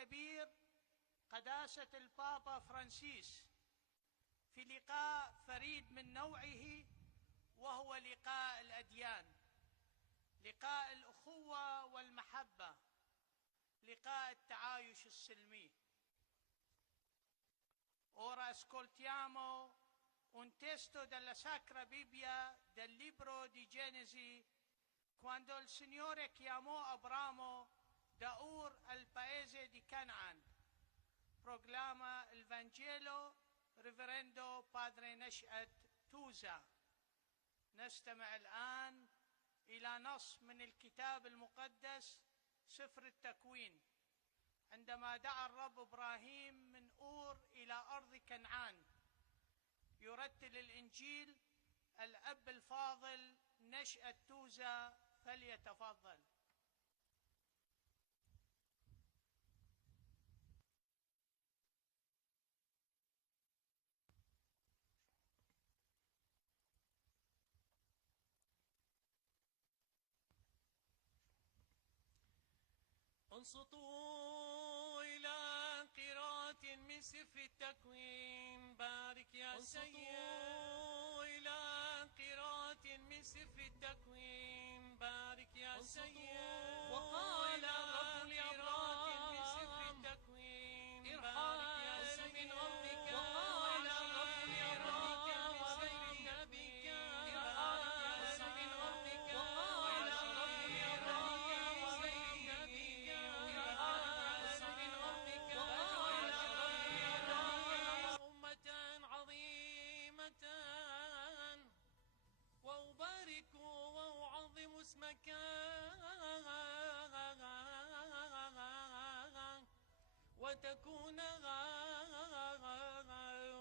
الكبير قداسة البابا فرانسيس في لقاء فريد من نوعه، وهو لقاء الأديان، لقاء الأخوة والمحبة، لقاء التعايش السلمي. Ora ascoltiamo un testo della Sacra Bibbia del libro di Genesi, quando il Signore chiamò Abramo da Ur al paese di Canaan. Proclama il Vangelo Reverendo Padre نشأت توزة. نستمع الآن إلى نص من الكتاب المقدس سفر التكوين، عندما دعا الرب إبراهيم من أور إلى أرض كنعان. يرتل الإنجيل الأب الفاضل نشأت توزة، فليتفضل. انصتوا إلى قراءة من سفر التكوين. بارك يا سيد. انصتوا إلى قراءة من سفر التكوين. بارك يا سيد. وقال الرب لأبرام من سفر التكوين. ارحل من أرضك. وقال الرب لأبرام من سفر أبيك. ارحل من أرضك. وقال الرب لأبرام من سفر أبيك. وأبارك وأعظم اسمك وتكون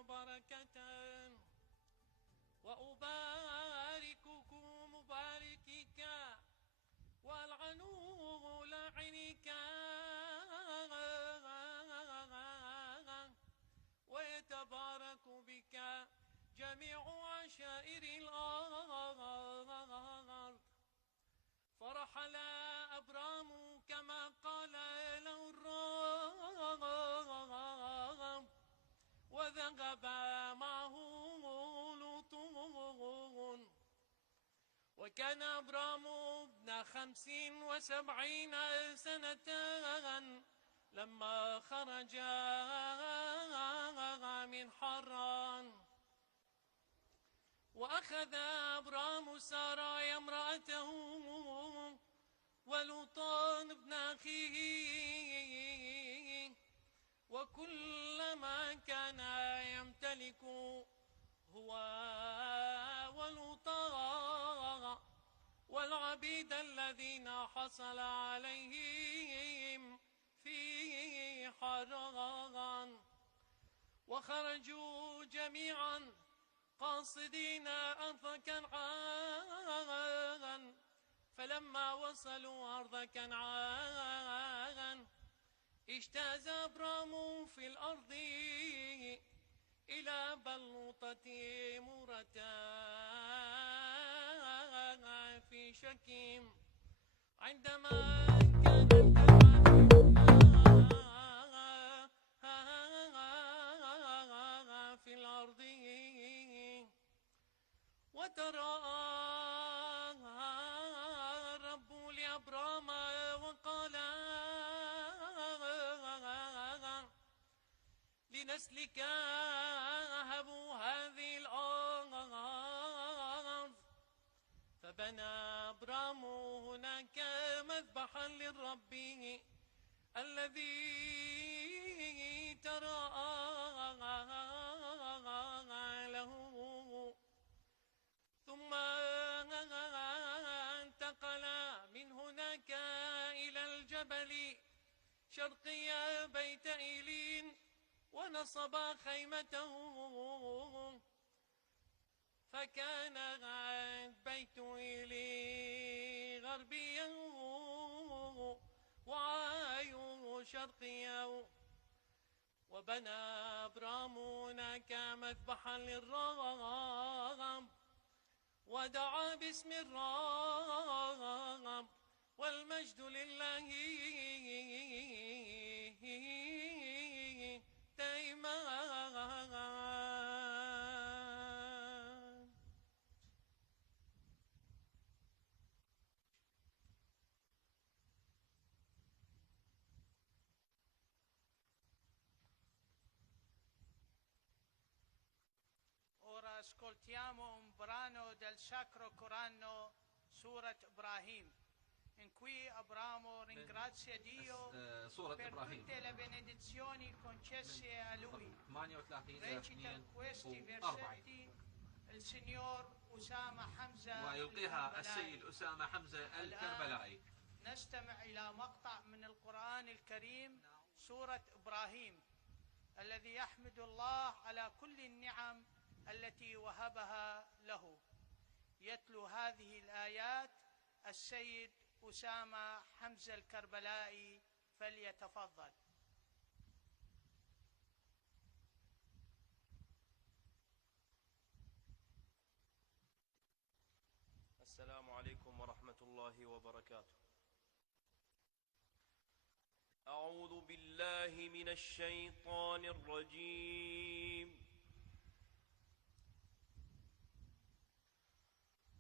بركة. وأبارككم مباركك والعنوه لعنك، ويتبارك بك جميع عشائر الأرض. فرحل أبرام كما قال له الرب، وذهب معه لوط. وكان أبرام ابن 75 سنة لما خرج من حران. وأخذ أبرام سارى امرأته ولوطا ابن أخيه، وكلما كان يمتلك هو ولوطا والعبيد الذين حصل عليهم في حران. وخرجوا جميعا قاصدين أرض كنعان. فلما وصلوا أرض كنعان اجتاز أبرام في الأرض إلى بلوطة مورة في شكيم. عندما كان في الأرض وتراءى الرب لأبرام وقال لنسلك أهب هذه الأرض. فبنى أبرام هناك مذبحا للرب الذي تراءى له. ثم انتقل من هناك إلى الجبل شرقي بيت إيلين ونصب خيمته. فكان بيت إيلي غربيا وعاي شرقيا. وبنى أبرام هناك مذبحا للرب ودعا باسم الرب والمجد لله. ascoltiamo un brano del Sacro Corano, Surat Ibrahim, in cui Abramo ringrazia Dio per tutte le benedizioni concesse a lui. Recita questi versetti il signor أسامة حمزة ويلقيها السيد أسامة حمزة الكربلائي. نستمع إلى مقطع من القرآن الكريم سورة إبراهيم الذي يحمد الله على كل النعم التي وهبها له. يتلو هذه الآيات السيد أسامة حمزة الكربلائي، فليتفضل. السلام عليكم ورحمة الله وبركاته. أعوذ بالله من الشيطان الرجيم.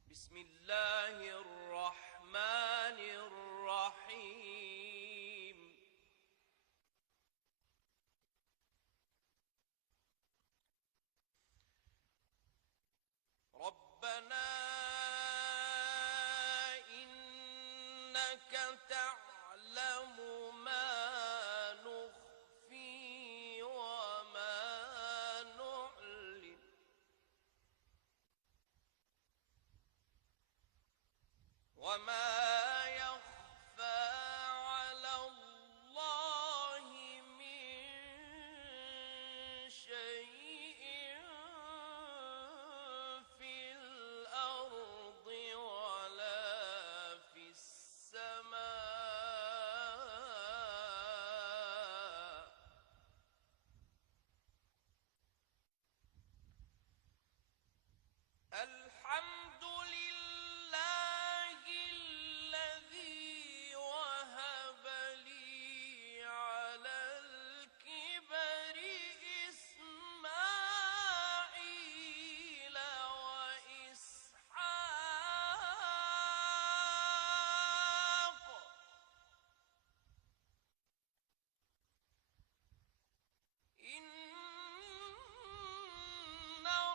بسم الله الرحمن الرحيم. ربنا تعلم ما نخفي وما نعلن وما يخفى على الله من شيء في الأرض ولا في السماء. الحمد لله الذي وهب لي على الكبر إسماعيل وإسحاق إن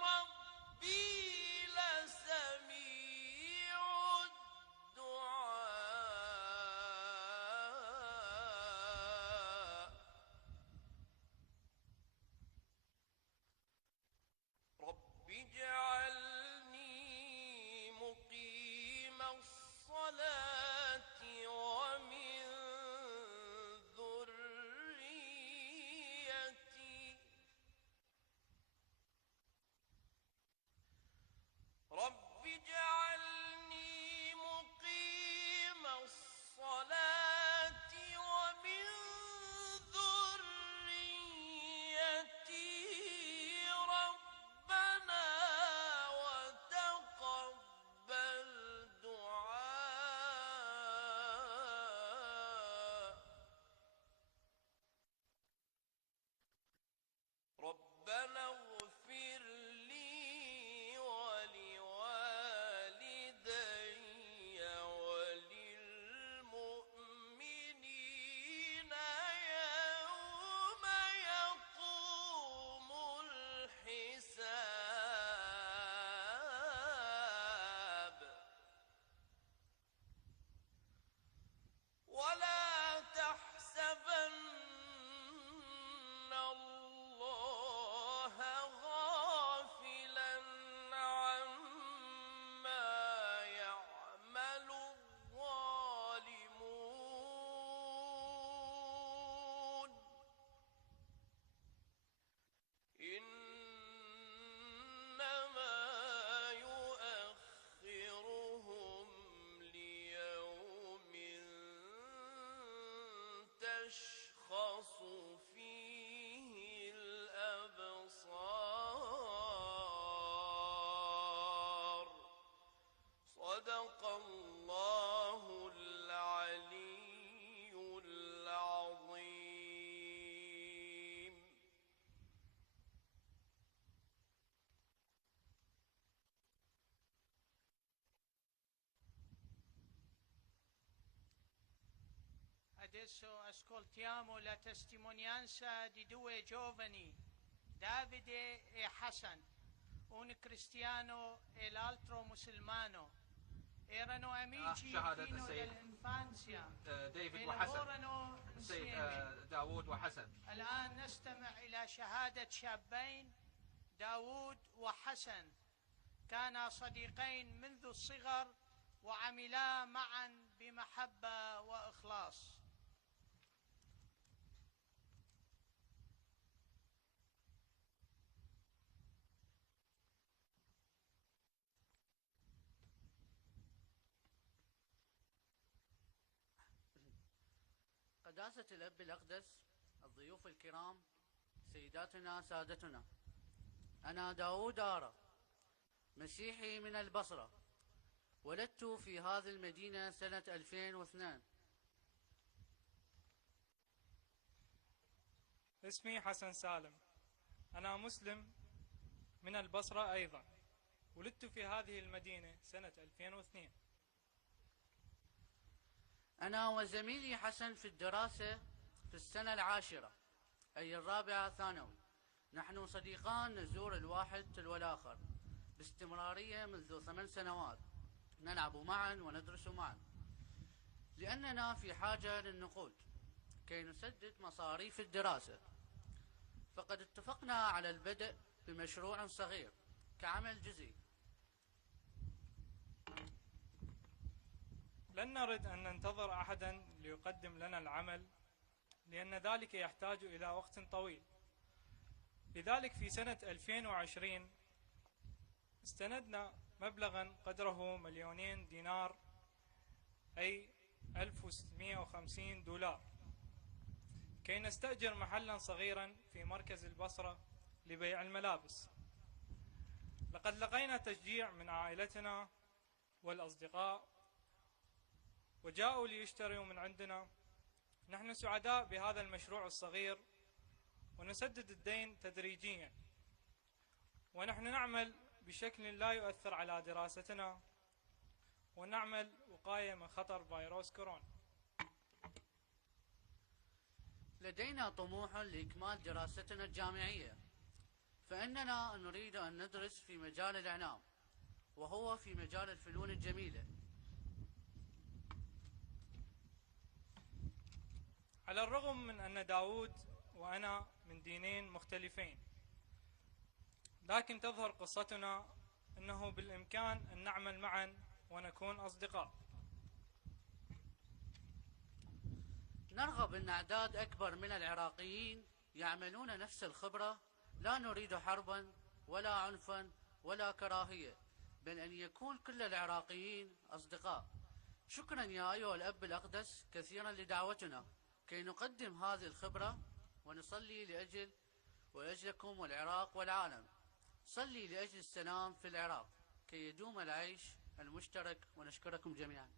ربي لسميع الدعاء. رب اجعلني مقيم الصلاة ومن ذريتي. رب اجعلني مقيم الصلاة ومن ذريتي. ربنا وتقبل دعاء. ربنا اغفر لي ولوالدي وللمؤمنين يوم يقوم الحساب. ولا تحسبن الله غافلا عما يعمل الظالمون. إنما يؤخرهم ليوم تشخص فيه الأبصار. صدق الله العلي العظيم. Adesso ascoltiamo la testimonianza di due giovani, Davide e Hassan, un cristiano e l'altro musulmano. Erano amici fino dall'infanzia e lavorano insieme. داود وحسن. الآن نستمع إلى شهادة شابين داود وحسن، كانا صديقين منذ الصغر وعملا معا بمحبة وإخلاص. قداسة الأب الأقدس، الضيوف الكرام، سيداتنا سادتنا، أنا داود آرة، مسيحي من البصرة، ولدت في هذه المدينة سنة 2002. اسمي حسن سالم، أنا مسلم من البصرة أيضا، ولدت في هذه المدينة سنة 2002. أنا وزميلي حسن في الدراسة في السنة العاشرة، أي الرابعة ثانوي. نحن صديقان نزور الواحد تلو الآخر باستمرارية منذ 8 سنوات، نلعب معا وندرس معا، لأننا في حاجة للنقود كي نسدد مصاريف الدراسة. فقد اتفقنا على البدء بمشروع صغير كعمل جزئي. لن نرد أن ننتظر أحدا ليقدم لنا العمل، لأن ذلك يحتاج إلى وقت طويل. لذلك في سنة 2020 استندنا مبلغا قدره 2,000,000 دينار، أي 1650 دولار، كي نستأجر محلا صغيرا في مركز البصرة لبيع الملابس. لقد لقينا تشجيع من عائلتنا والأصدقاء وجاءوا ليشتروا من عندنا. نحن سعداء بهذا المشروع الصغير ونسدد الدين تدريجيا، ونحن نعمل بشكل لا يؤثر على دراستنا، ونعمل وقاية من خطر فيروس كورونا. لدينا طموح لإكمال دراستنا الجامعية، فإننا نريد أن ندرس في مجال الإعلام، وهو في مجال الفنون الجميلة. على الرغم من أن داود وأنا من دينين مختلفين، لكن تظهر قصتنا أنه بالإمكان أن نعمل معا ونكون أصدقاء. نرغب أن أعداد أكبر من العراقيين يعملون نفس الخبرة. لا نريد حربا ولا عنفا ولا كراهية، بل أن يكون كل العراقيين أصدقاء. شكرا يا أيها الأب الأقدس كثيرا لدعوتنا كي نقدم هذه الخبرة، ونصلي لأجلكم والعراق والعالم. صلي لأجل السلام في العراق كي يدوم العيش المشترك، ونشكركم جميعا.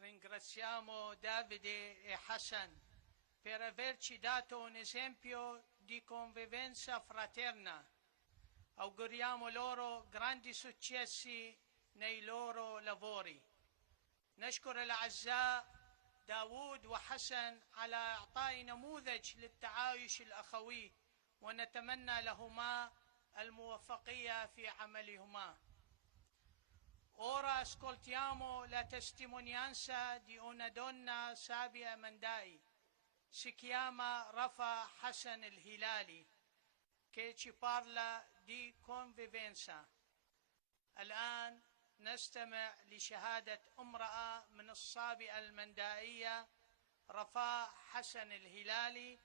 Ringraziamo Davide e Hassan per averci dato un esempio di convivenza fraterna. Auguriamo loro grandi successi nei loro lavori. نشكر الأعزاء داود وحسن على إعطاء نموذج للتعايش الأخوي، ونتمنى لهما الموفقية في عملهما. Ora ascoltiamo la testimonianza di una donna Sabia Mandai, si chiama Rafa Hassan al-Hilali, che ci parla di convivenza. الآن نستمع لشهادة امرأة من الصابئة المندائية رفاء حسن الهلالي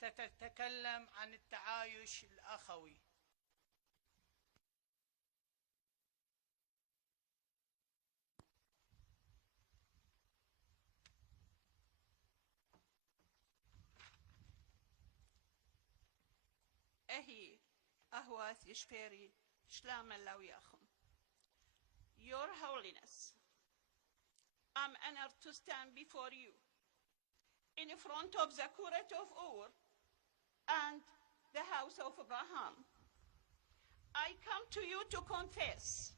تتكلم عن التعايش الأخوي. أهي أهواث يشفيري شلام الله وياكم. Your Holiness, I'm honored to stand before you in front of the Kurat of Ur and the house of Abraham. I come to you to confess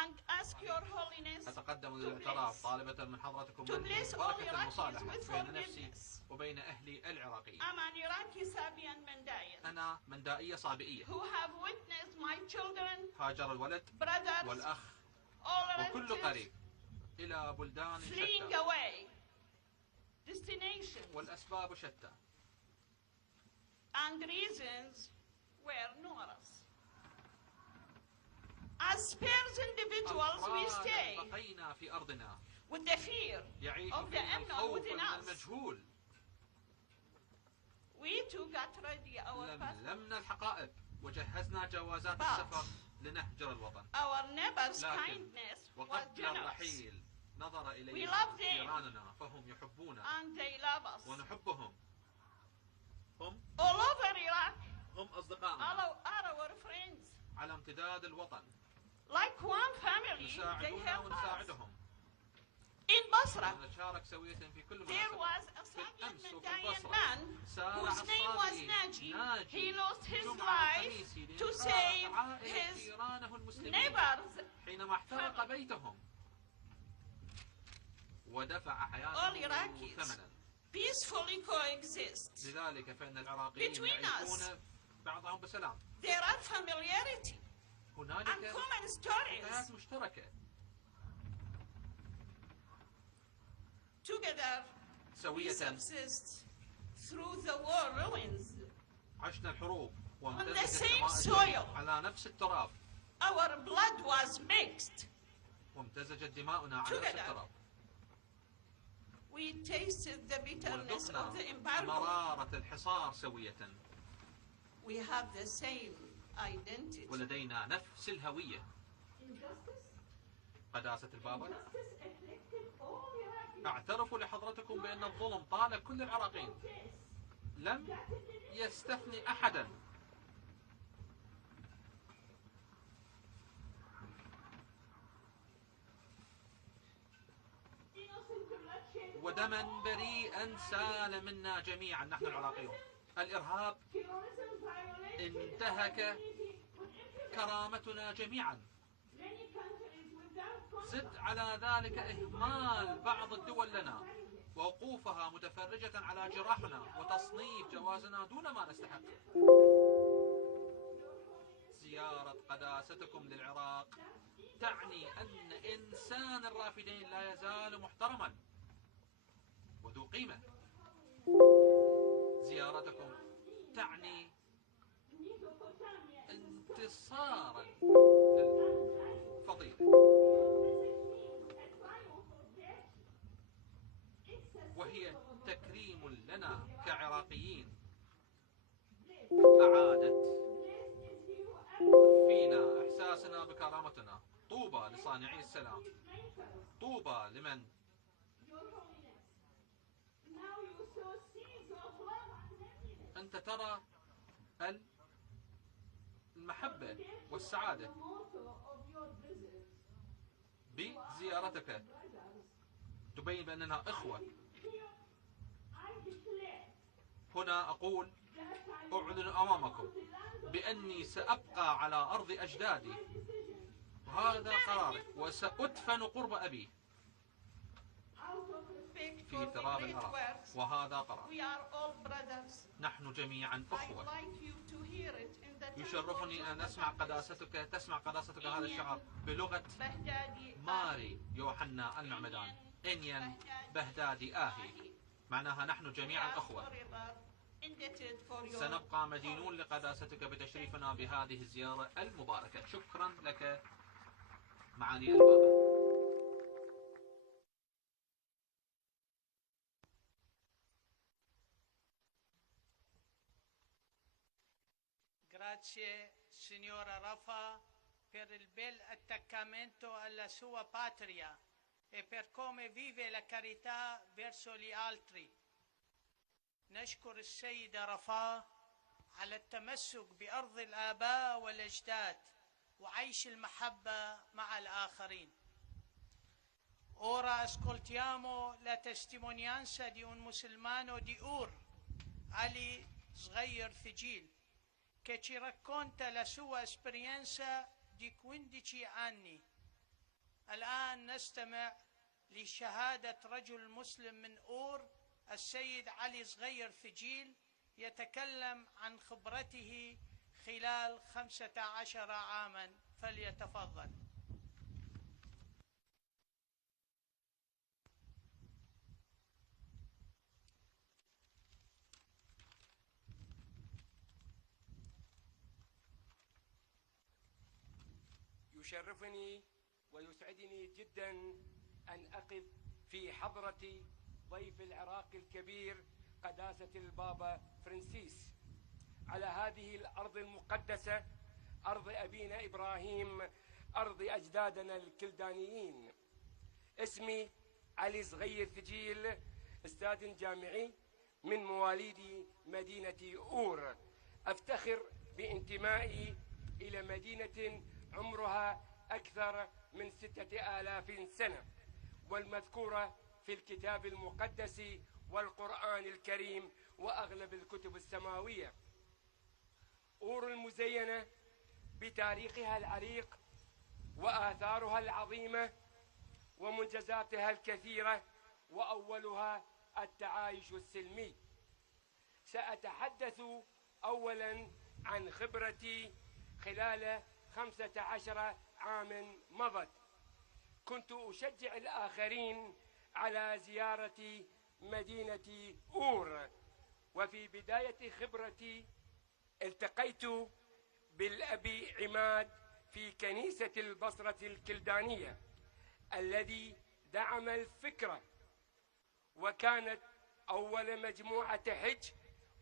and ask your holiness أتقدم to للاعتراف bless طالبة من حضرتكم to من bless all بركة Iraqis المصالحة with بين نفسي forgiveness. وبين أهلي العراقيين. I'm an Iraqi Sabian Mendayan أنا مندائية صابئية who have witnessed my children, هاجر الولد brothers, والأخ all وكل relatives قريب إلى بلدان fleeing شتى away, destinations والأسباب شتى and reasons were numerous. As spares individuals, we أفرادا stay بقينا في أرضنا with the fear يعيش of the فينا unknown الخوف within من us. المجهول. We too got ready our passport. لملمنا الحقائب وجهزنا جوازات But السفر لنهجر الوطن. our neighbor's لكن kindness was وقبل generous, الرحيل نظر We إلينا love them. جيراننا فهم يحبونا and they love us. ونحبهم. All over Iraq هم أصدقائنا are our friends. على امتداد الوطن. Like one family, they يساعدونا help us. ونساعدهم. In Basra, ونتشارك سوية في كل there مناسبة. was a في Sabian الأمس وفي Mendayan البصرة man سارع whose name was الصابئي Naji. He lost his جمعة life خميسي to لإنقاذ save عائلة his جيرانه المسلمين neighbors. حينما احترق بيتهم ودفع All حياته Iraqis ثمنا. peacefully coexist. لذلك فإن العراقيين Between يعيشون us. بعضهم بسلام. There are familiarity and هنالك common stories. حكايات مشتركة. Together, we سوية subsist through the war ruins. عشنا الحروب the وامتزجت same دماء soil. الجميع على نفس التراب Our blood was mixed. وامتزجت دماؤنا على نفس Together. التراب. We tasted the bitterness of وذقنا the embargo. مرارة الحصار سوية We have the same identity. ولدينا نفس الهوية. قداسة البابا أعترف لحضرتكم بأن الظلم طال كل العراقيين لم يستثني أحدا. ودما بريئا سال منا جميعا نحن العراقيون. الإرهاب انتهك كرامتنا جميعا. زد على ذلك إهمال بعض الدول لنا ووقوفها متفرجة على جراحنا وتصنيف جوازنا دون ما نستحق. زيارة قداستكم للعراق تعني أن إنسان الرافدين لا يزال محترما وذو قيمة. زيارتكم تعني انتصارا للفضيلة وهي تكريم لنا كعراقيين. أعادت فينا إحساسنا بكرامتنا. طوبى لصانعي السلام، طوبى لمن أنت ترى المحبة والسعادة بزيارتك. تبين بأننا إخوة. هنا أقول أعلن أمامكم بأني سأبقى على أرض أجدادي وهذا قراري وسأدفن قرب أبي في تراب العراق وهذا قرار. نحن جميعا أخوة. يشرفني أن أسمع تسمع قداستك هذا الشعار بلغة ماري يوحنا المعمدان. إنين بهدادي آهي، معناها نحن جميعا أخوة. سنبقى مدينون لقداستك بتشريفنا بهذه الزيارة المباركة. شكرا لك معالي البابا. Grazie signora Rafa per il bel attaccamento alla sua patria e per come vive la carità verso gli altri. نشكر السيدة رفاه على التمسك بأرض الآباء والأجداد وعيش المحبة مع الآخرين. Ora ascoltiamo la testimonianza di un musulmano di Ur, Ali Sghair Thijil, che ci racconta la sua esperienza di 15 anni. الآن نستمع لشهادة رجل مسلم من أور، السيد علي صغير ثجيل، يتكلم عن خبرته خلال 15 عاما. فليتفضل. يشرفني ويسعدني جدا أن أقف في حضرة ضيف العراق الكبير قداسة البابا فرانسيس على هذه الأرض المقدسة، أرض أبينا إبراهيم، أرض أجدادنا الكلدانيين. اسمي علي صغير ثجيل، أستاذ جامعي من مواليد مدينة أور. أفتخر بانتمائي إلى مدينة عمرها أكثر من 6000 سنة، والمذكورة في الكتاب المقدس والقرآن الكريم وأغلب الكتب السماوية. أور المزينة بتاريخها العريق وآثارها العظيمة ومنجزاتها الكثيرة، وأولها التعايش السلمي. سأتحدث أولا عن خبرتي خلال 15 عاما مضت. كنت أشجع الآخرين على زيارة مدينة أور، وفي بداية خبرتي التقيت بالأبي عماد في كنيسة البصرة الكلدانية الذي دعم الفكرة، وكانت أول مجموعة حج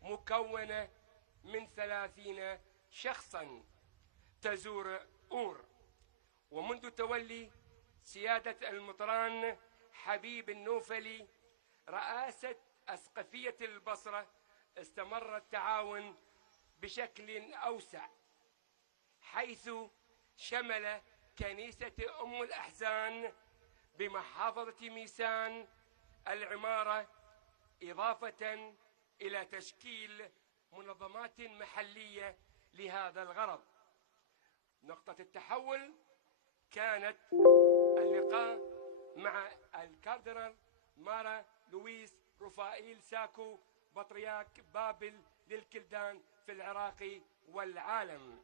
مكونة من 30 شخصا تزور أور. ومنذ تولي سيادة المطران حبيب النوفلي رئاسة أسقفية البصرة استمر التعاون بشكل أوسع، حيث شمل كنيسة أم الأحزان بمحافظة ميسان العمارة، إضافة إلى تشكيل منظمات محلية لهذا الغرض. نقطة التحول كانت اللقاء مع الكاردينال مارا لويس رفائيل ساكو بطريرك بابل للكلدان في العراق والعالم،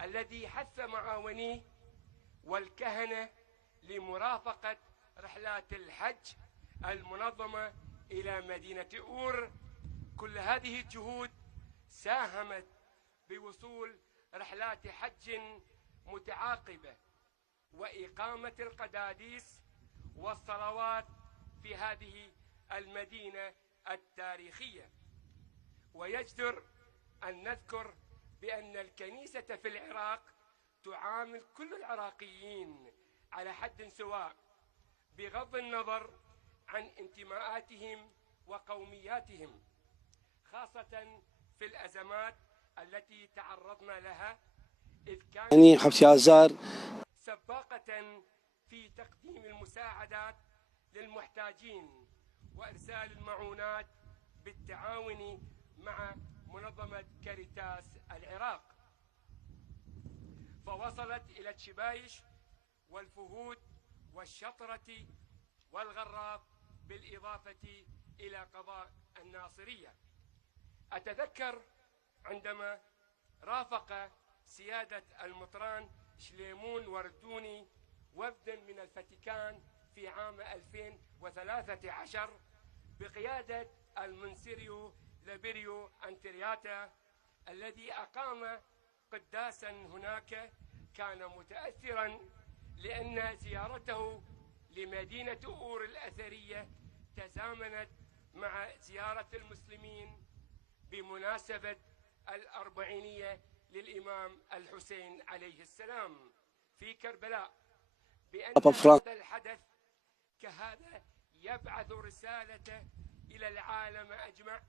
الذي حث معاونيه والكهنة لمرافقة رحلات الحج المنظمة إلى مدينة أور. كل هذه الجهود ساهمت بوصول رحلات حج متعاقبة وإقامة القداديس والصلوات في هذه المدينة التاريخية. ويجدر أن نذكر بأن الكنيسة في العراق تعامل كل العراقيين على حد سواء، بغض النظر عن انتماءاتهم وقومياتهم، خاصة في الأزمات التي تعرضنا لها، إذ كانت سباقة في تقديم المساعدات للمحتاجين وإرسال المعونات بالتعاون مع منظمة كاريتاس العراق، فوصلت إلى الشبايش والفهود والشطرة والغراف، بالإضافة إلى قضاء الناصرية. أتذكر عندما رافق سيادة المطران شليمون وردوني وفدا من الفاتيكان في عام 2013 بقيادة المنسيريو لابيريو أنترياتا، الذي أقام قداسا هناك، كان متأثرا لأن زيارته لمدينة أور الأثرية تزامنت مع زيارة المسلمين بمناسبة الأربعينية للإمام الحسين عليه السلام في كربلاء، بأن هذا الحدث كهذا يبعث رسالة إلى العالم أجمع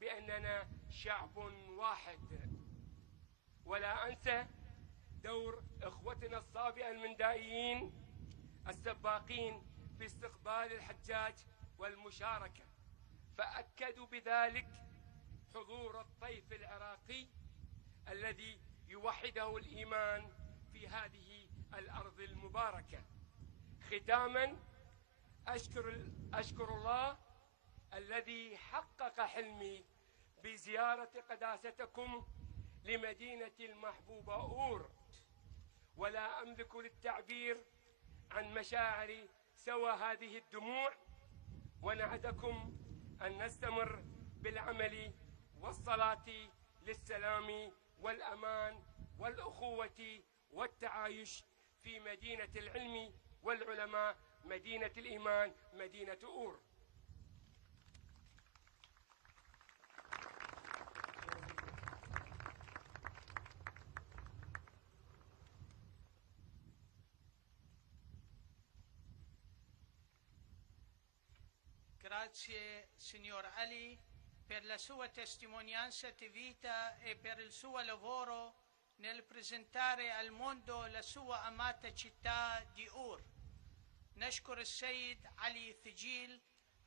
بأننا شعب واحد. ولا أنسى دور إخوتنا الصابئة المندائيين السباقين في استقبال الحجاج والمشاركة، فأكدوا بذلك حضور الطيف العراقي الذي يوحده الإيمان في هذه الأرض المباركة. ختاما أشكر الله الذي حقق حلمي بزيارة قداستكم لمدينة المحبوبة أور، ولا أملك للتعبير عن مشاعري سوى هذه الدموع، ونعدكم أن نستمر بالعمل والصلاة للسلام والأمان والأخوة والتعايش في مدينة العلم والعلماء، مدينة الإيمان، مدينة أور. Grazie, signor Ali, per la sua testimonianza di vita e per il suo lavoro nel presentare al mondo la sua amata città di أور. نشكر السيد علي ثجيل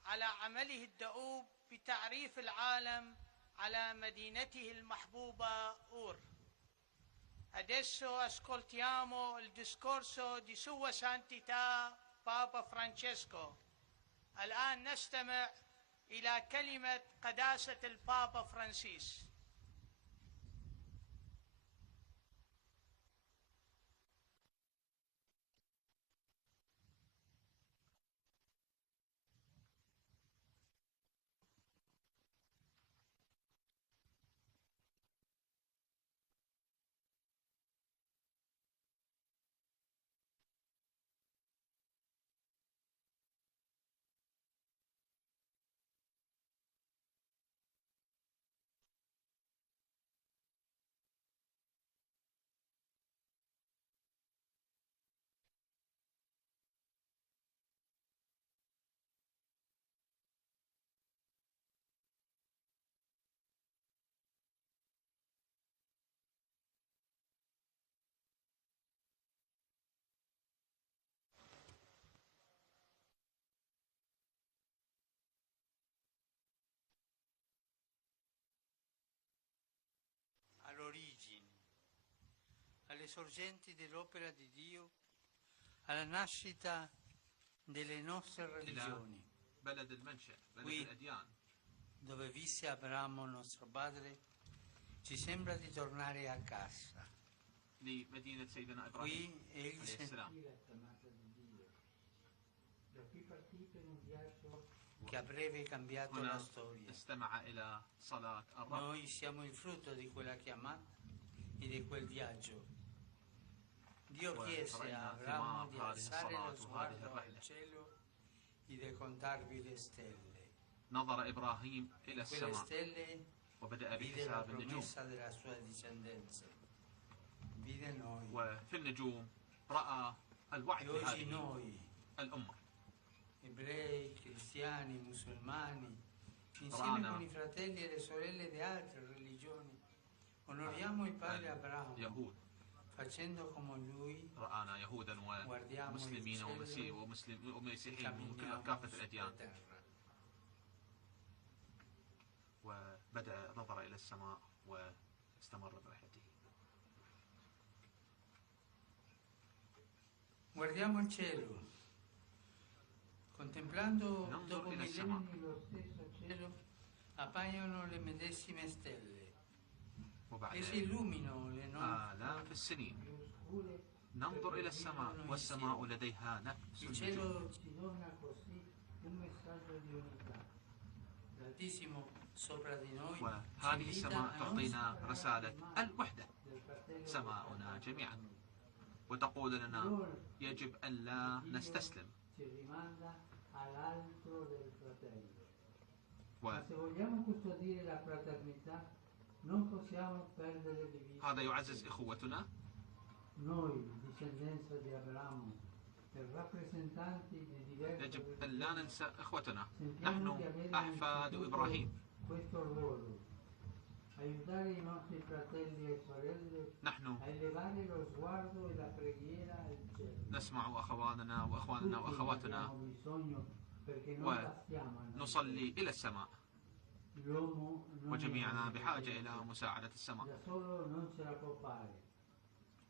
على عمله الدؤوب بتعريف العالم على مدينته المحبوبة أور. Adesso ascoltiamo il discorso di Sua Santità Papa Francesco. الآن نستمع إلى كلمة قداسة البابا فرانسيس. All'origine, alle sorgenti dell'opera di Dio, alla nascita delle nostre religioni. بلد المنشأ، بلد الأديان. Dove visse Abramo nostro padre, ci sembra di tornare a casa. لمدينة سيدنا إبراهيم Qui egli عليه السلام. Che a breve cambiato la storia. استمع إلى صلاة الرب. Noi siamo il frutto di quella chiamata e di quel viaggio. Dio chiese a Abramo di alzare lo sguardo al cielo e di contarvi le stelle. نظر إبراهيم إلى Quelle السماء stelle وبدأ vide la بحساب النجوم. promessa della sua discendenza. Vide noi. وفي النجوم رأى الوعد E oggi بهذه noi, الأمة. ebrei, cristiani, musulmani, insieme Rana. con i fratelli e le sorelle di altre religioni, onoriamo il padre Abramo, يهود facendo come lui, رآنا يهودا ومسلمين ومسيحيين ومن كافة الأديان. وبدأ نظر إلى السماء واستمر برحلته. Guardiamo il cielo, contemplando ننظر dopo إلى السماء. millenni lo stesso cielo, appaiono le medesime stelle. وبعد Esse illuminano le آلاف السنين ننظر إلى السماء والسماء لديها نفس Il النجوم. cielo ci dona così un messaggio di unità. L'Altissimo sopra di noi وهذه السماء تعطينا رسالة الوحدة، سماؤنا جميعا، وتقول لنا يجب أن لا نستسلم. هذا يعزز إخوتنا. يجب أن لا ننسى إخوتنا، نحن أحفاد إبراهيم، نحن نسمع أخواننا وأخواننا وأخواتنا ونصلي إلى السماء. وجميعنا بحاجة إلى مساعدة السماء.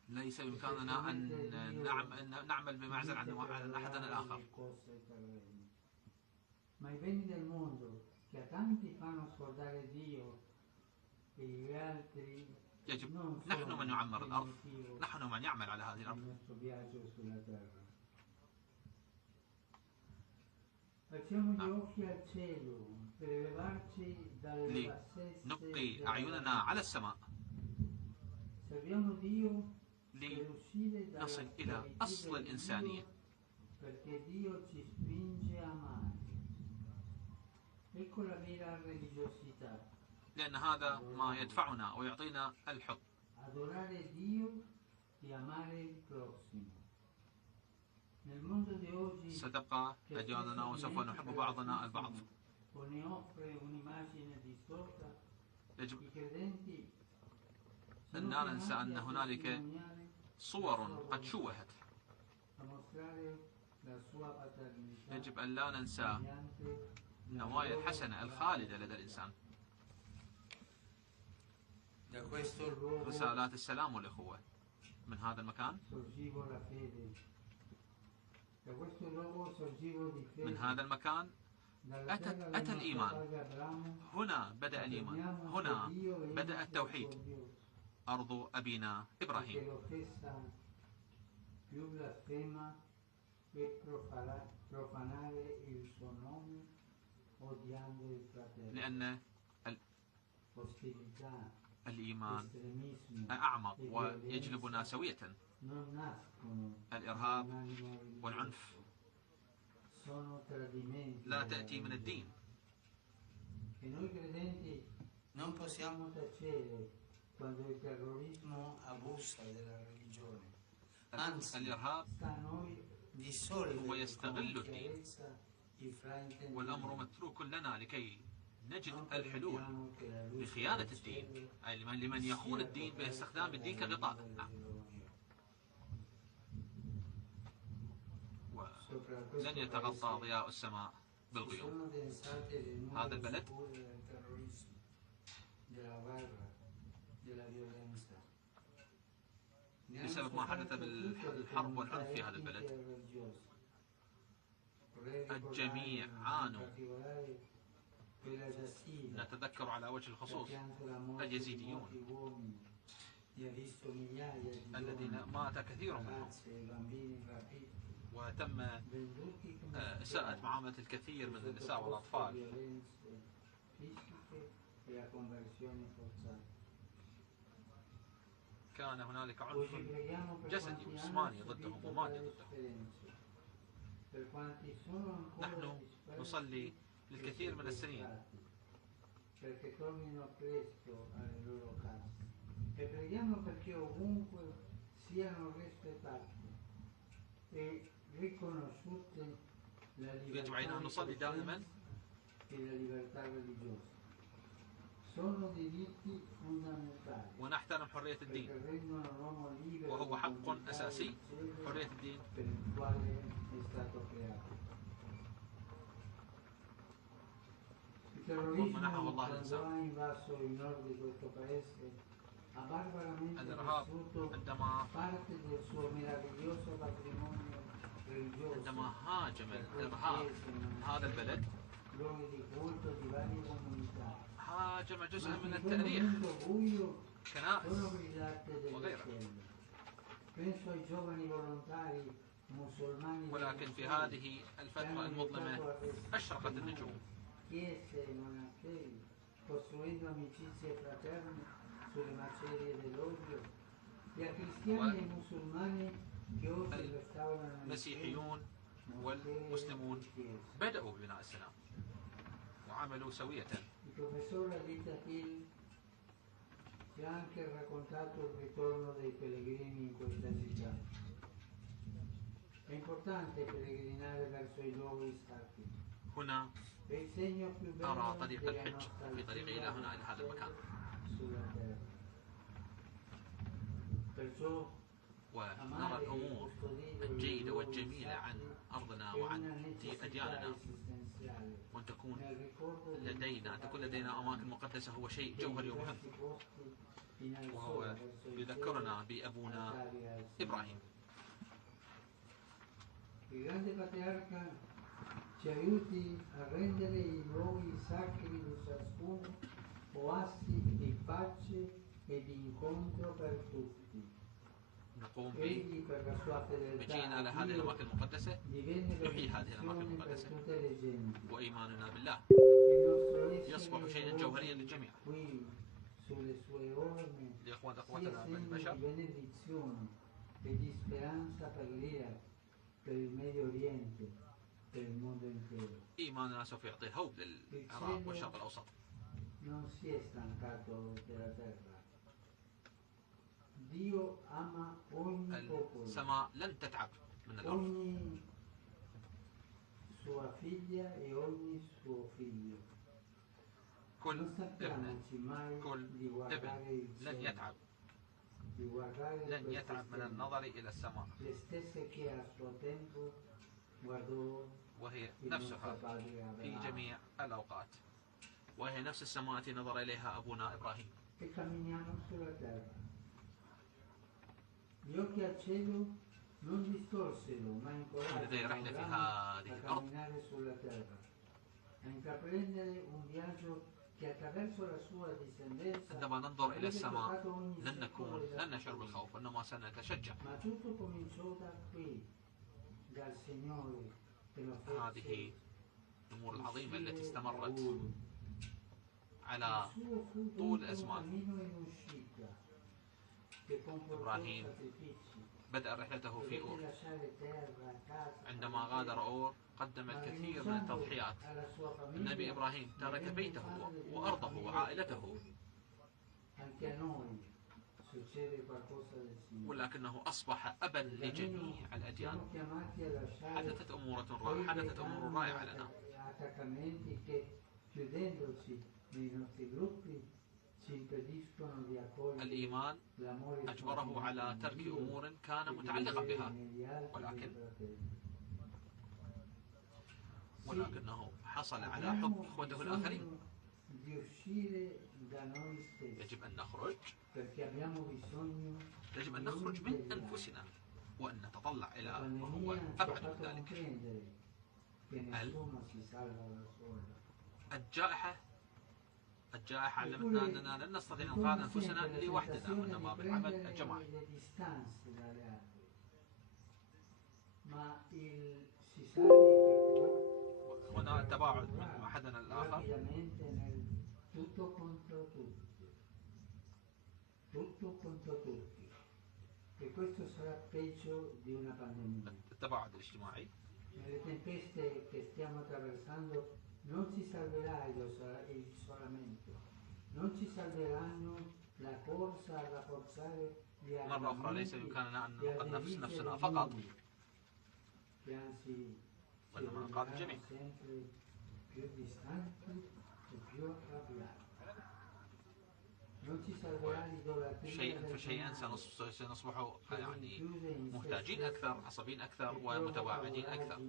ليس بإمكاننا أن نعمل بمعزل عن أحدنا الآخر. يجب نحن من يعمر الأرض، نحن من يعمل على هذه الأرض. لنبقي أعيننا على السماء، لنصل إلى أصل الإنسانية، لأن هذا ما يدفعنا ويعطينا الحب. ستبقى أدياننا وسوف نحب بعضنا البعض. يجب أن لا ننسى أن هنالك صور قد شوهت. يجب أن لا ننسى النوايا الحسنة الخالدة لدى الإنسان. رسالات السلام والأخوة من هذا المكان، من هذا المكان أتى الإيمان. هنا بدأ الإيمان، هنا بدأ التوحيد. أرض أبينا إبراهيم. لأن الإيمان أعمق ويجلبنا سوية. الإرهاب والعنف لا تأتي من الدين. Non possiamo tacere quando il terrorismo abusa della religione. Anzi, الإرهاب sta a noi dissolvere هو يستغل الدين، i fraintendimenti. والأمر متروك لنا لكي نجد الحلول لخيانة الدين، أي لمن يخون الدين باستخدام الدين كغطاء. ولن يتغطى ضياء السماء بالغيوم. هذا البلد بسبب ما حدث بالحرب والعنف في هذا البلد الجميع عانوا. نتذكر على وجه الخصوص اليزيديون الذين مات كثير منهم، وتم إساءة معاملة الكثير من النساء والأطفال. كان هنالك عنف جسدي وجسماني ضدهم ومادي ضدهم. نحن نصلي للكثير من السنين يجب علينا أن نصلي دائما ونحترم حرية الدين، وهو حق أساسي. حرية الدين ومنحه الله الإنسان. الإرهاب عندما هاجم الإرهاب هذا البلد هاجم جزء من التاريخ، كنائس وغيرها. ولكن في هذه الفترة المظلمة أشرقت النجوم. والمسيحيون والمسلمون بدأوا ببناء السلام وعملوا سوية. Ci ha anche raccontato il ritorno dei pellegrini in questa città. È importante pellegrinare verso i luoghi sacri. هنا أرى طريق الحج في طريقي إلى هنا، إلى هذا المكان. ونرى الأمور الجيدة والجميلة عن أرضنا وعن أدياننا وأن تكون لدينا أماكن مقدسة هو شيء جوهري ومهم، وهو يذكرنا بأبونا إبراهيم. Il grande patriarca ci aiuti a rendere i luoghi sacri di ciascuno oasi di pace e di incontro per tutti. نقوم بمجيئنا إلى هذه الأماكن المقدسة، نحيي هذه الأماكن المقدسة، وإيماننا بالله يصبح شيئا جوهريا للجميع. لأخواتنا من البشر إيماننا سوف يعطي الهوب للعراق والشرق الأوسط. السماء لن تتعب من الأرض. كل ابن لن يتعب من النظر إلى السماء، وهي نفسها في جميع الأوقات، وهي نفس السماء التي نظر إليها أبونا إبراهيم. لدي رحلة في هذه الأرض، عندما ننظر إلى السماء لن نشعر بالخوف، وإنما سنتشجع. هذه الأمور العظيمة التي استمرت على طول الأزمان. إبراهيم بدأ رحلته في أور، عندما غادر أور قدم الكثير من التضحيات. النبي إبراهيم ترك بيته وأرضه وعائلته، ولكنه أصبح أبا لجميع الأديان. حدثت أمور رائعة لنا. الإيمان أجبره على ترك أمور كان متعلقا بها، ولكنه حصل على حب إخوته الآخرين. يجب أن نخرج من أنفسنا وأن نتطلع إلى ما هو أبعد من ذلك. الجائحة علمتنا أننا لن نستطيع إنقاذ أنفسنا لوحدنا، وإنما بالعمل الجماعي. هنا التباعد من أحدنا الآخر. التباعد الاجتماعي. مرة أخرى ليس يمكننا أن ننقذ نفسنا فقط، وإنما ننقذ الجميع. شيئا فشيئا سنصبح محتاجين أكثر، عصبيين أكثر، ومتباعدين أكثر.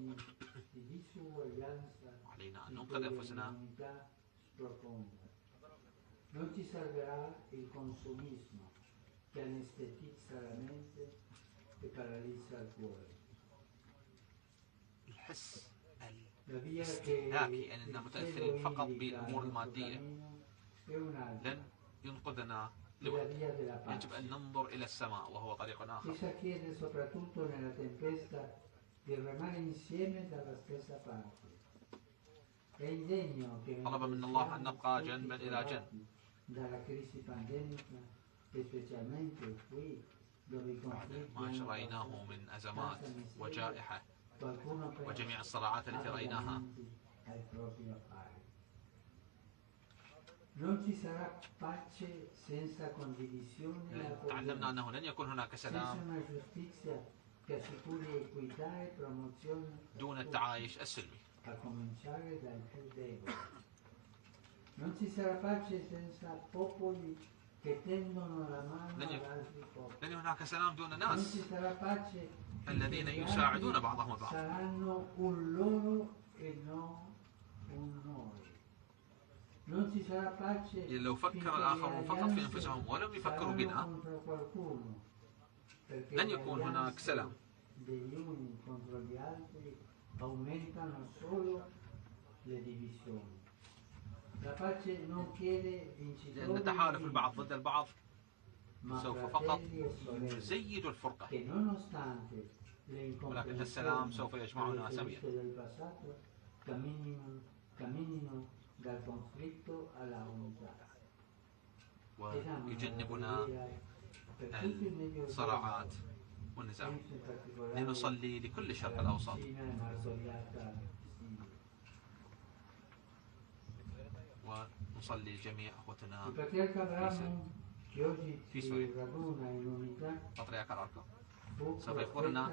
علينا أن ننقذ أنفسنا. الحس الاستهلاكي أننا متأثرين فقط بالأمور المادية لن ينقذنا لوحده. يجب أن ننظر إلى السماء وهو طريق آخر. طلب من الله أن نبقى جنبا إلى جنب. بعد ما رأيناه من أزمات وجائحة وجميع الصراعات التي رأيناها، تعلمنا أنه لن يكون هناك سلام دون التعايش السلمي. لن هناك سلام دون ناس الذين يساعدون بعضهم البعض. لو فكر الآخرون فقط في أنفسهم ولم يفكروا بنا لن يكون هناك سلام. لأن تحالف البعض ضد البعض سوف فقط يزيد الفرقة، ولكن السلام سوف يجمعنا سويا ويجنبنا الصراعات والنزاع. لنصلي لكل الشرق الأوسط ونصلي لجميع أخوتنا في سوريا. بطريرك الأركان سوف يخبرنا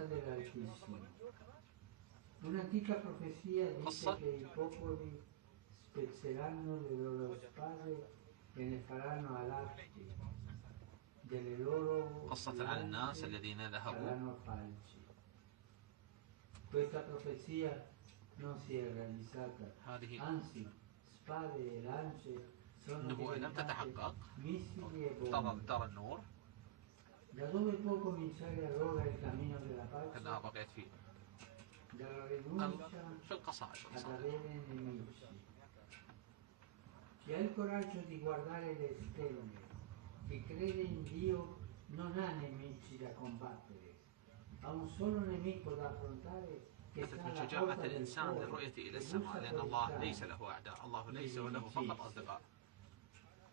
قصة قصة عن الناس الذين ذهبوا. هذه النبوءة لم تتحقق. ترى النور كأنها بقيت في القصائد. Chi ha il coraggio di guardare le stelle, chi crede in Dio, non ha nemici da combattere, ha un solo nemico da affrontare che sta alla شجاعة porta del الإنسان cuore, للرؤية إلى e السماء، busca لأن per الله entrare. ليس له أعداء، الله ليس له فقط أصدقاء.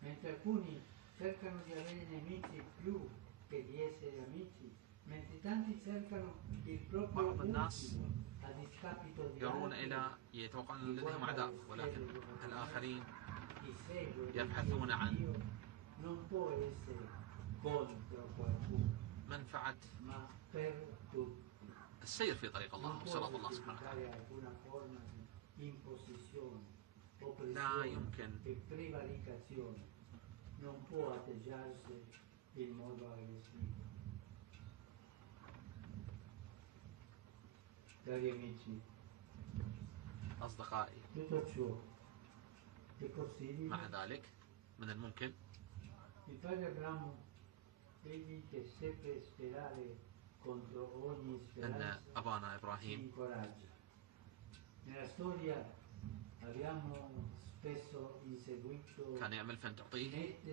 Mentre alcuni cercano di avere nemici più che di essere amici, mentre tanti cercano il proprio بعض الناس ultimo a discapito di يرون altri. إلى يتوقعون أن لديهم أعداء، ولكن الآخرين يبحثون عن منفعة السير في طريق الله وصراط الله سبحانه وتعالى. لا يمكن أصدقائي، مع ذلك من الممكن أن أبانا إبراهيم كان يعمل فن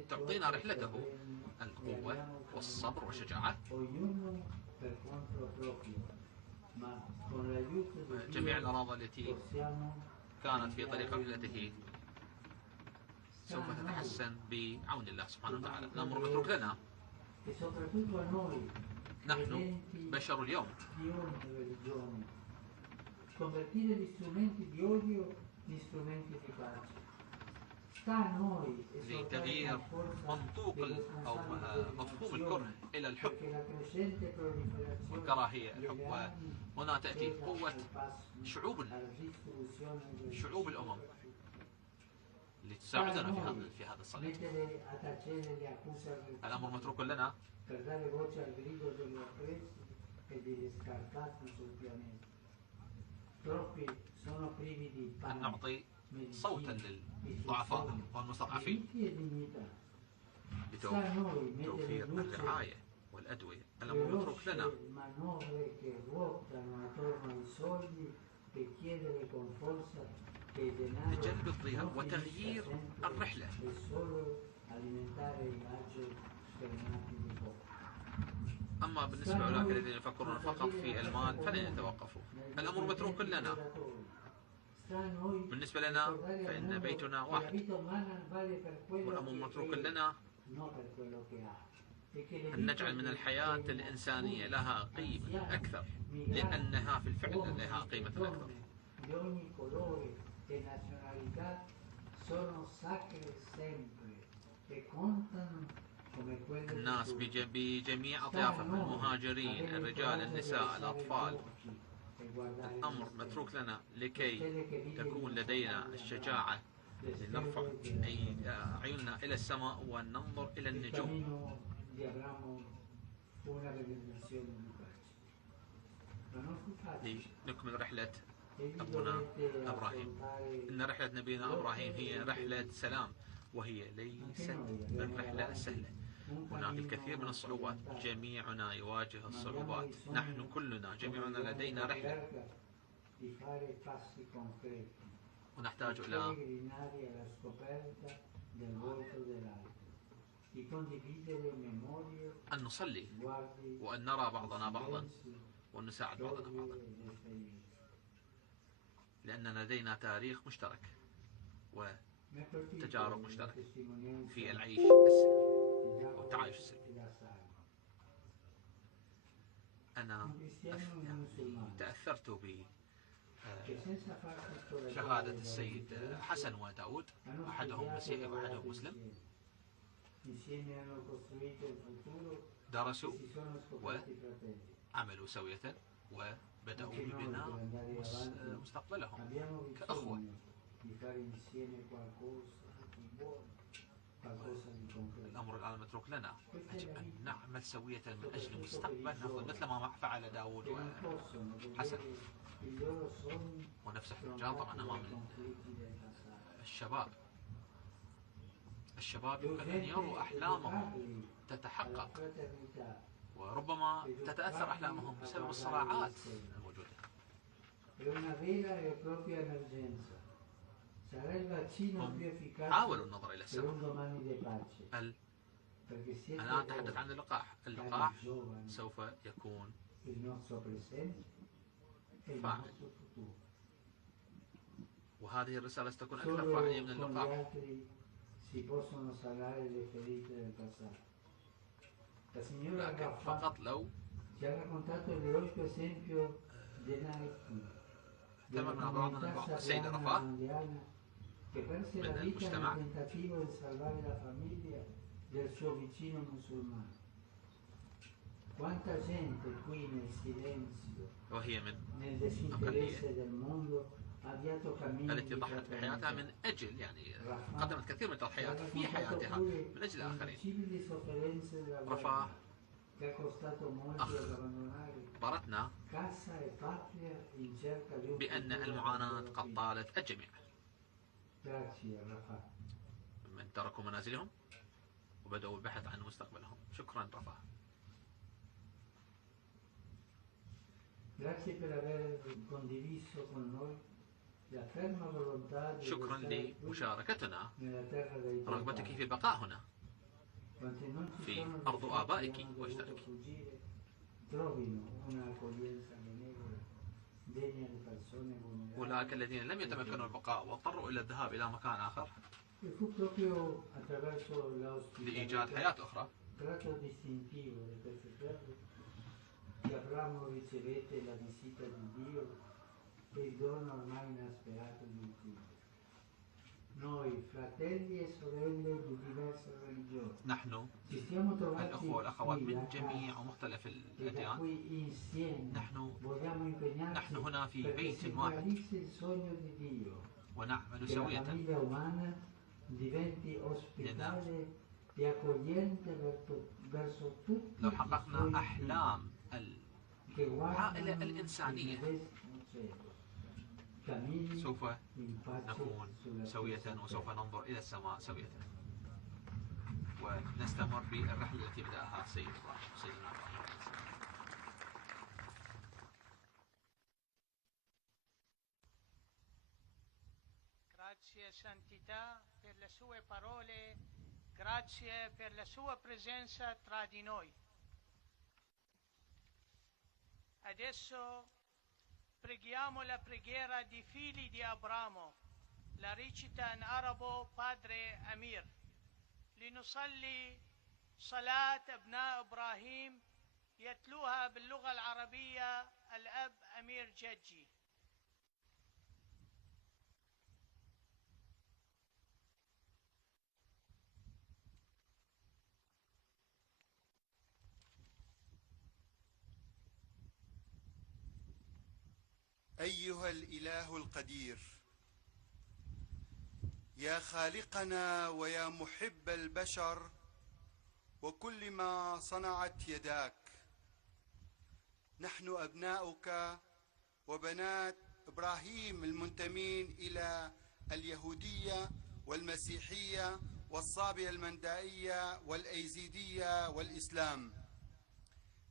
تعطينا رحلته القوة والصبر والشجاعة. جميع الأراضي التي كانت في طريق رحلته سوف تتحسن بعون الله سبحانه وتعالى. الأمر متروك لنا نحن بشر اليوم. لتغيير منطوق أو مفهوم الكره إلى الحب والكراهية. الحب هنا تأتي قوة شعوب الأمم لتساعدنا في هذا الصدد. الأمر متروك لنا أن نعطي صوتا للضعفاء والمستضعفين بتوفير الرعاية والأدوية. الأمر متروك لنا لجلب الضياء وتغيير الرحلة. أما بالنسبة لأولئك الذين يفكرون فقط في المال فلن يتوقفوا. الأمر متروك لنا. بالنسبة لنا فإن بيتنا واحد، والأمر متروك لنا أن نجعل من الحياة الإنسانية لها قيمة أكثر، لأنها في الفعل لها قيمة أكثر. الناس بجميع أطيافهم، المهاجرين، الرجال، النساء، الأطفال. الأمر متروك لنا لكي تكون لدينا الشجاعة لنرفع عيوننا إلى السماء وننظر إلى النجوم. لنكمل رحلة أبونا إبراهيم. إن رحلة نبينا إبراهيم هي رحلة سلام، وهي ليست بالرحلة السهلة. هناك الكثير من الصعوبات، جميعنا يواجه الصعوبات، نحن كلنا جميعنا لدينا رحلة، ونحتاج إلى أن نصلي وأن نرى بعضنا بعضا وأن نساعد بعضنا بعضا، لأن لدينا تاريخ مشترك وتجارب مشتركة في العيش السلمي أو التعايش السلمي. أنا تأثرت بشهادة السيد حسن وداود، أحدهم مسيحي وأحدهم مسلم، درسوا وعملوا سوية وبدأوا ببناء مستقبلهم كأخوة. الأمر الآن متروك لنا، يجب أن نعمل سوية من أجل مستقبل أفضل، مثل ما فعل داود وحسن. ونفس الرجال طبعا أمام الشباب يمكن أن يروا أحلامهم تتحقق، وربما تتأثر أحلامهم بسبب الصراعات الموجودة. هم حاولوا النظر إلى السماء. الآن أتحدث عن اللقاح. اللقاح سوف يكون فاعل، وهذه الرسالة ستكون أكثر فاعلية من اللقاح. لكن فقط لو تمامنا بعضنا البعض. السيد رفاه من المجتمع وهي من أقلية التي ضحت بحياتها من أجل، يعني قدمت كثير من التضحيات في حياتها من أجل الآخرين. رفاه أخبرتنا بأن المعاناة قد طالت الجميع، من تركوا منازلهم وبدأوا البحث عن مستقبلهم. شكرا رفاه. شكرا لمشاركتنا، رغبتك في البقاء هنا في أرض آبائك وأجدادك. أولئك الذين لم يتمكنوا البقاء واضطروا إلى الذهاب إلى مكان آخر لإيجاد حياة أخرى. نحن الأخوة والأخوات من جميع ومختلف الأديان، نحن هنا في بيت واحد ونعمل سوية لو حققنا أحلام العائلة الإنسانية سوف نكون سوية، وسوف ننظر إلى السماء سوية، ونستمر بالرحلة التي بدأها سيدنا إبراهيم. Grazie Santità per le sue parole, grazie per la sua presenza tra di noi. Adesso preghiamo la preghiera di figli di Abramo, la recita in arabo Padre Amir. لنصلي صلاة أبناء إبراهيم يتلوها باللغة العربية الأب أمير جدجي. أيها الإله القدير، يا خالقنا ويا محب البشر وكل ما صنعت يداك، نحن أبناؤك إبراهيم المنتمين إلى اليهودية والمسيحية والصابئة المندائية والأيزيدية والإسلام،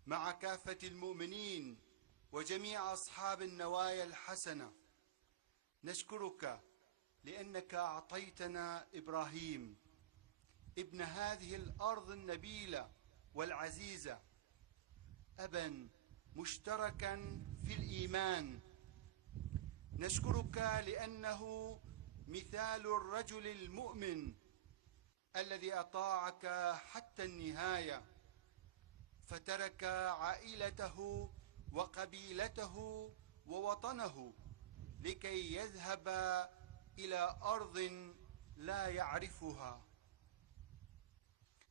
مع كافة المؤمنين وجميع أصحاب النوايا الحسنة. نشكرك لأنك أعطيتنا إبراهيم ابن هذه الأرض النبيلة والعزيزة أبا مشتركا في الإيمان. نشكرك لأنه مثال الرجل المؤمن الذي أطاعك حتى النهاية، فترك عائلته وقبيلته ووطنه لكي يذهب إلى أرض لا يعرفها.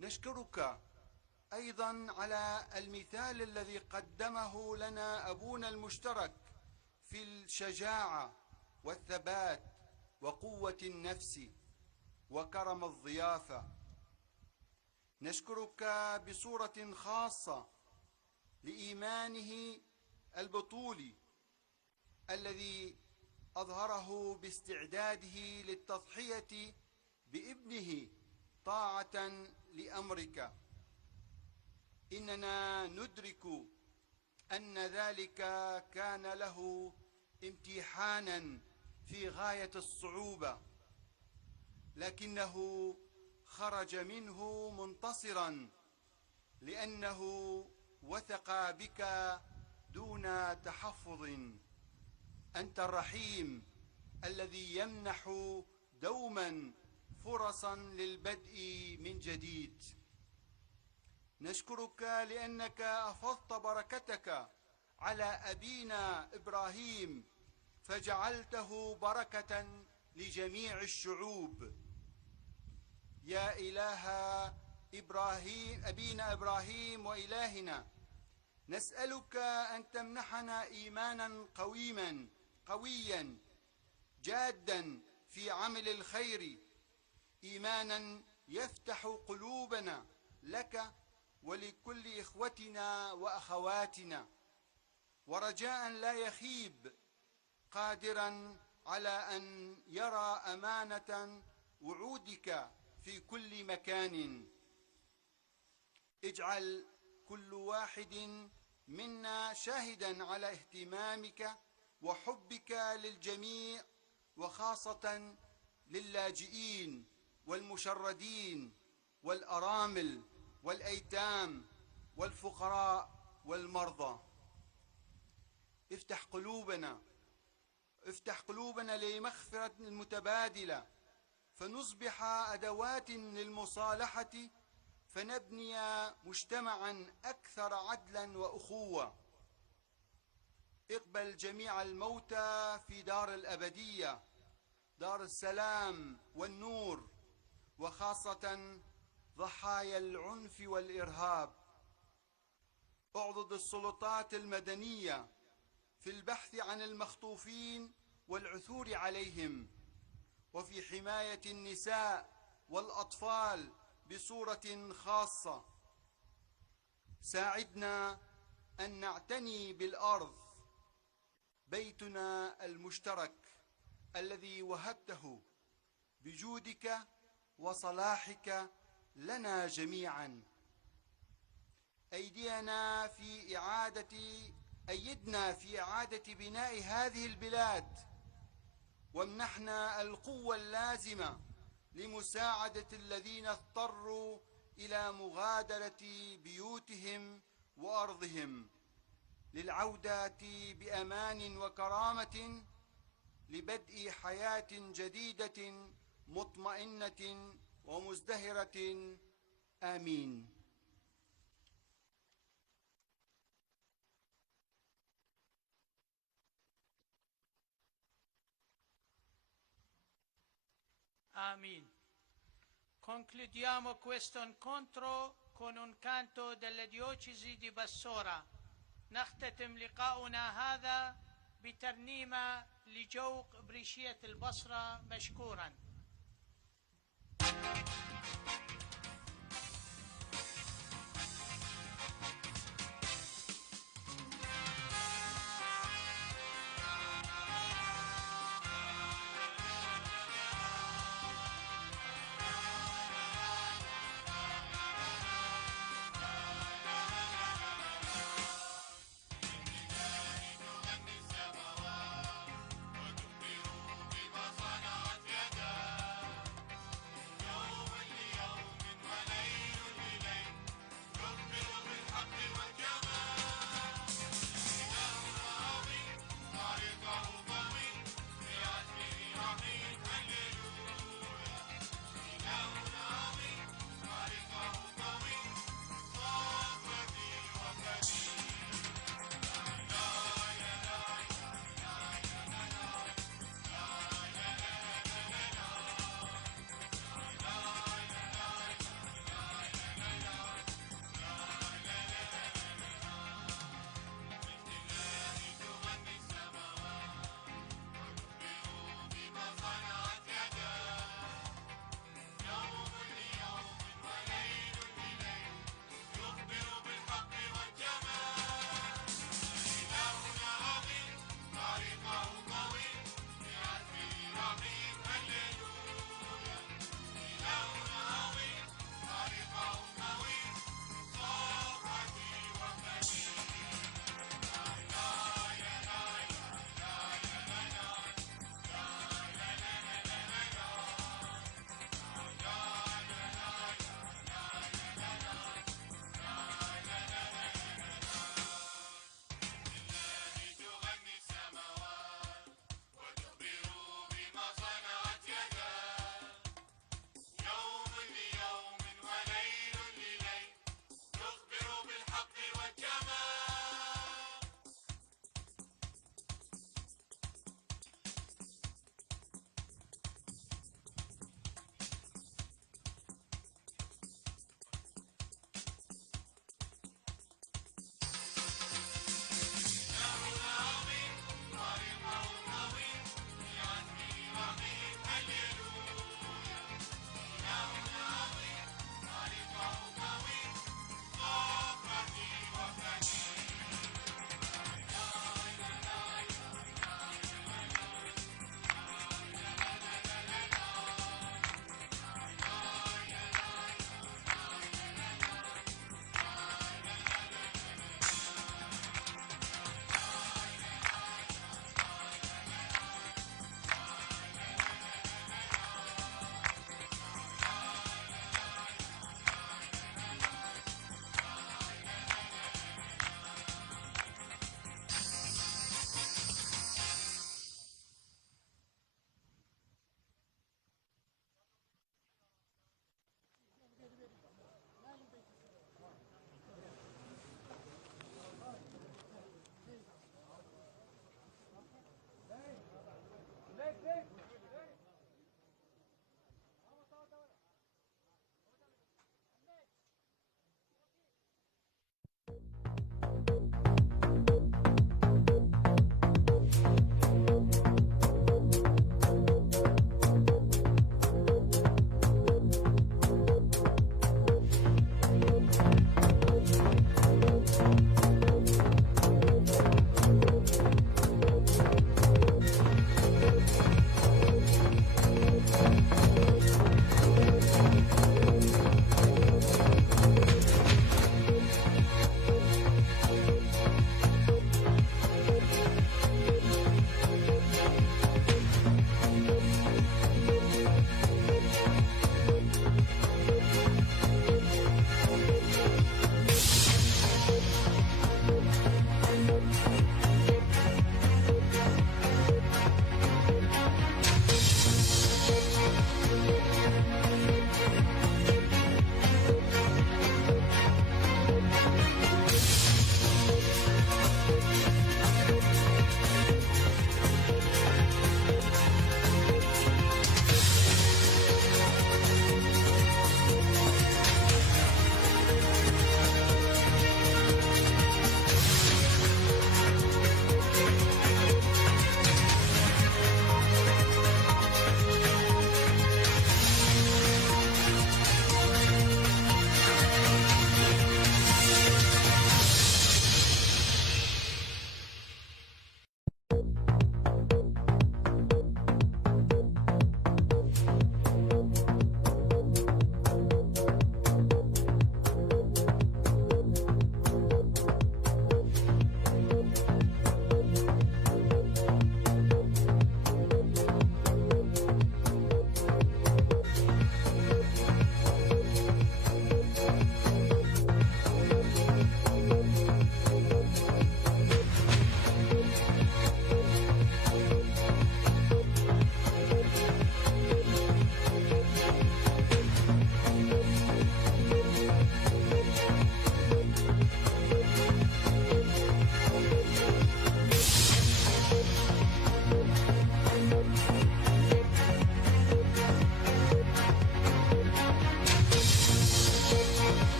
نشكرك أيضا على المثال الذي قدمه لنا أبونا المشترك في الشجاعة والثبات وقوة النفس وكرم الضيافة. نشكرك بصورة خاصة لإيمانه البطولي الذي أظهره باستعداده للتضحية بابنه طاعة لأمرك. إننا ندرك أن ذلك كان له امتحانا في غاية الصعوبة، لكنه خرج منه منتصرا لأنه وثق بك دون تحفظ. أنت الرحيم الذي يمنح دوما فرصا للبدء من جديد. نشكرك لأنك أفضت بركتك على أبينا إبراهيم فجعلته بركة لجميع الشعوب. يا إله إبراهيم أبينا إبراهيم وإلهنا، نسألك أن تمنحنا إيمانا قويا جادا في عمل الخير، إيمانا يفتح قلوبنا لك ولكل إخوتنا وأخواتنا، ورجاء لا يخيب، قادرا على أن يرى أمانة وعودك في كل مكان. اجعل كل واحد منا شاهدا على اهتمامك وحبك للجميع، وخاصة للاجئين والمشردين والأرامل والأيتام والفقراء والمرضى. افتح قلوبنا لمغفرة المتبادلة، فنصبح أدوات للمصالحة، فنبني مجتمعا أكثر عدلا وأخوة. اقبل جميع الموتى في دار الأبدية، دار السلام والنور، وخاصة ضحايا العنف والإرهاب. اعضد السلطات المدنية في البحث عن المخطوفين والعثور عليهم، وفي حماية النساء والأطفال بصورة خاصة. ساعدنا أن نعتني بالأرض، بيتنا المشترك الذي وهبته بجودك وصلاحك لنا جميعا. أيدنا في إعادة بناء هذه البلاد، وامنحنا القوة اللازمة لمساعدة الذين اضطروا إلى مغادرة بيوتهم وأرضهم، للعودة بأمان وكرامة لبدء حياة جديدة مطمئنة ومزدهرة. آمين. Amin. Concludiamo questo incontro con un canto della diocesi di Bassora. نختتم لقاؤنا هذا بترنيمة لجوق بريشية البصرة مشكورا.